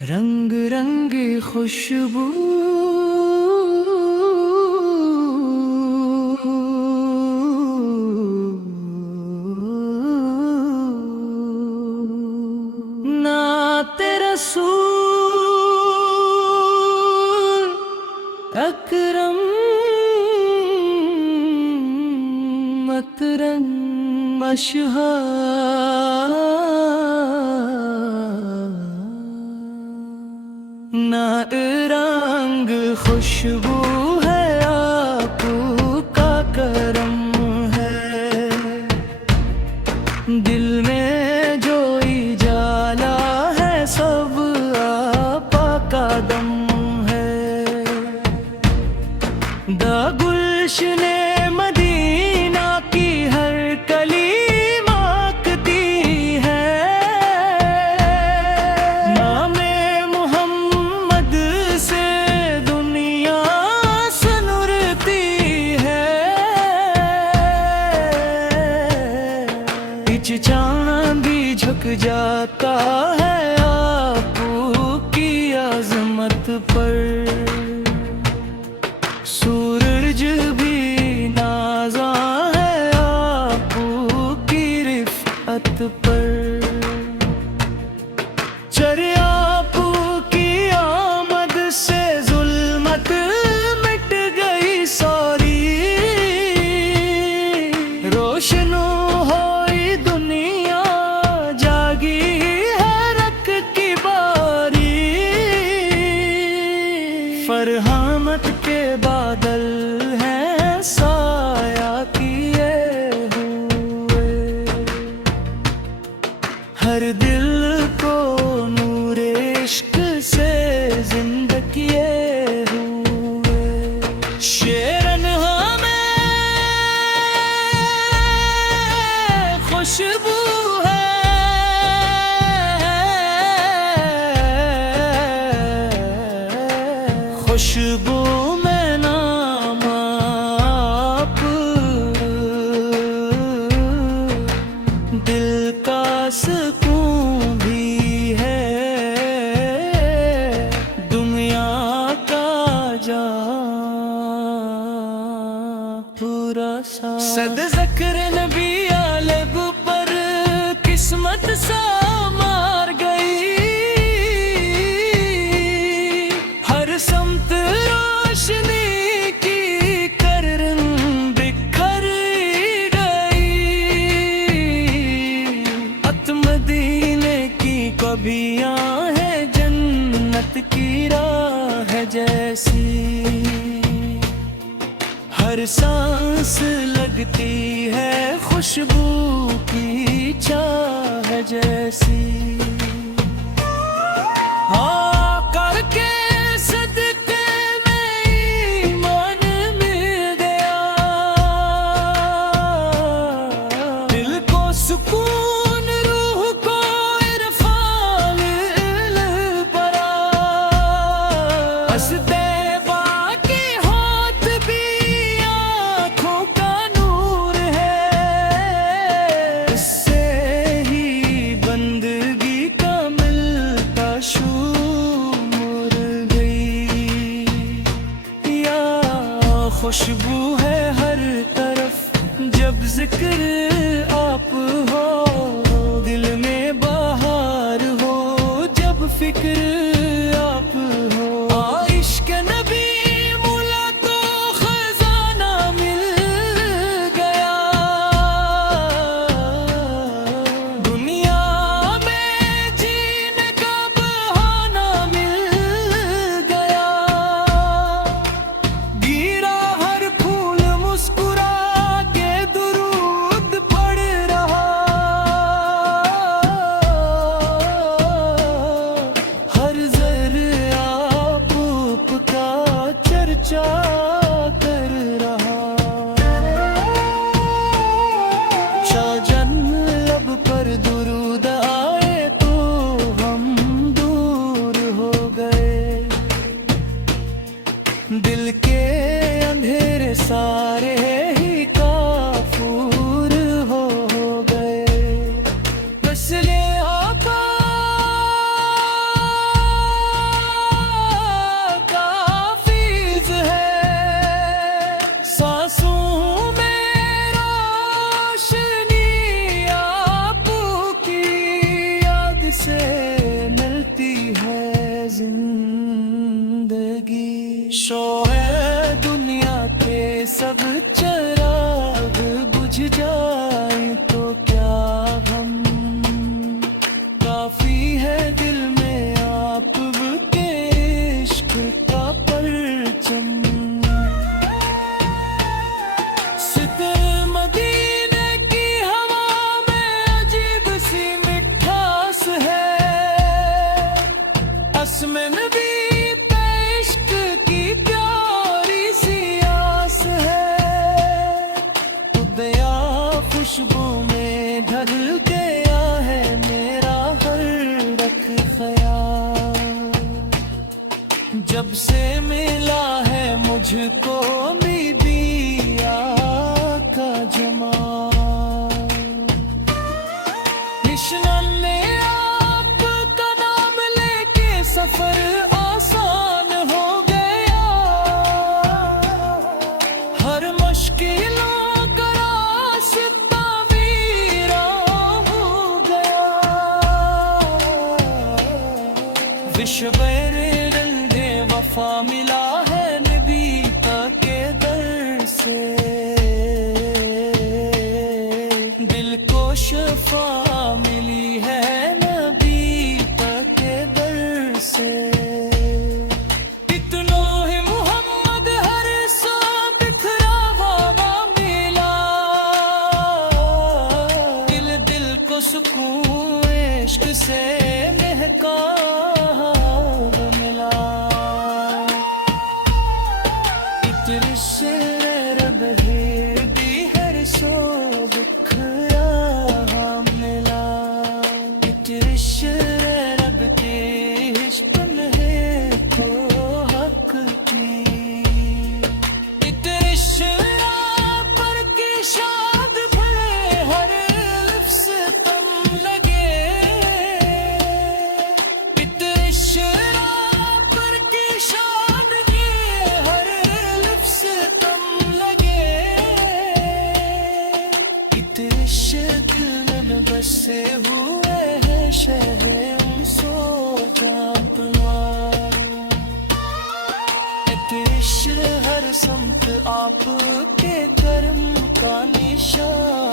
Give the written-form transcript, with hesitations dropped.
रंग रंगी खुशबू नात रसूल अकरम मतरन मशहा ना रंग खुशबू है आपका करम है। दिल में जो इजाला है सब आपा का दम है। द गुलशने मदीना की हर कली महकती है। नामे मोहम्मद से दुनिया सनुरती है। इच चांद भी झुक जाता है आपकी अजमत पर। सूरज भी नाज़ा है आपकी रिफ़अत पर। चरे आपकी आमद से जुल्मत मिट गई सारी। रोशन होई दुनिया जागी है रख की बारी। फरहामत के बादल हैं साया किए हुए। हर दिल को नूर इश्क से जिंदा किए हुए। शेरन हमें खुशबू है। खुशबू में नाम आप, दिल का सुकून भी है। दुनिया का जान पूरा सा सद ज़िक्र नबी आलब पर किस्मत सा मार गई। हर समत रोशनी की करन बिखर गई। अतमदीने की कबियां है जन्नत की राह जैसी। हर सांस लगती है खुशबू की चाह जैसी। हाँ करके सदके में ईमान मिल गया। दिल को सुकून रूह को इरफान परा। हंसते बाकी होत भी आँखों का नूर है। इससे ही बंदगी का मिलता शुमार गई। या खुशबू है हर तरफ जब जिक्र आप हो। दिल में बहार हो जब फिक्र आप हो। इश्क नबी मुला तो खजाना मिल गया। दुनिया में जीने का बहाना मिल गया। गिरा हर फूल मुस्कुरा के दुरूद पढ़ रहा। हर जर्रे शोए दुनिया के सब चिराग बुझ जाए तो क्या हम, काफी है दिल में आप के इश्क का परचम। सितर मदीने की हवा में अजीब सी मिठास है, असमे नबी खुशबू में ढल गया है मेरा हर रख ख्याल। जब से मिला है मुझको बीबिया का जमाल, निशान ने आपका नाम लेके सफर आसान हो गया, हर मुश्किलों विश्वर रंगे वफा मिला है नबी के दर से, दिल को शफा मिली है नबी के दर से। इतनो ही मोहम्मद हर सो बिखरा हुआ मिला, दिल दिल को सुकून इश्क से महका रब है भी हर सो बिखरा मिला, इतरिश रब के इश्क है को हक की, इतरिश पर की शाद भरे हर लफ्ज़ तुम लगे, इतरिश पर की शाद के हर दिल में बसे हुए हैं शहर सो हर समत आपके कर्म का निशान।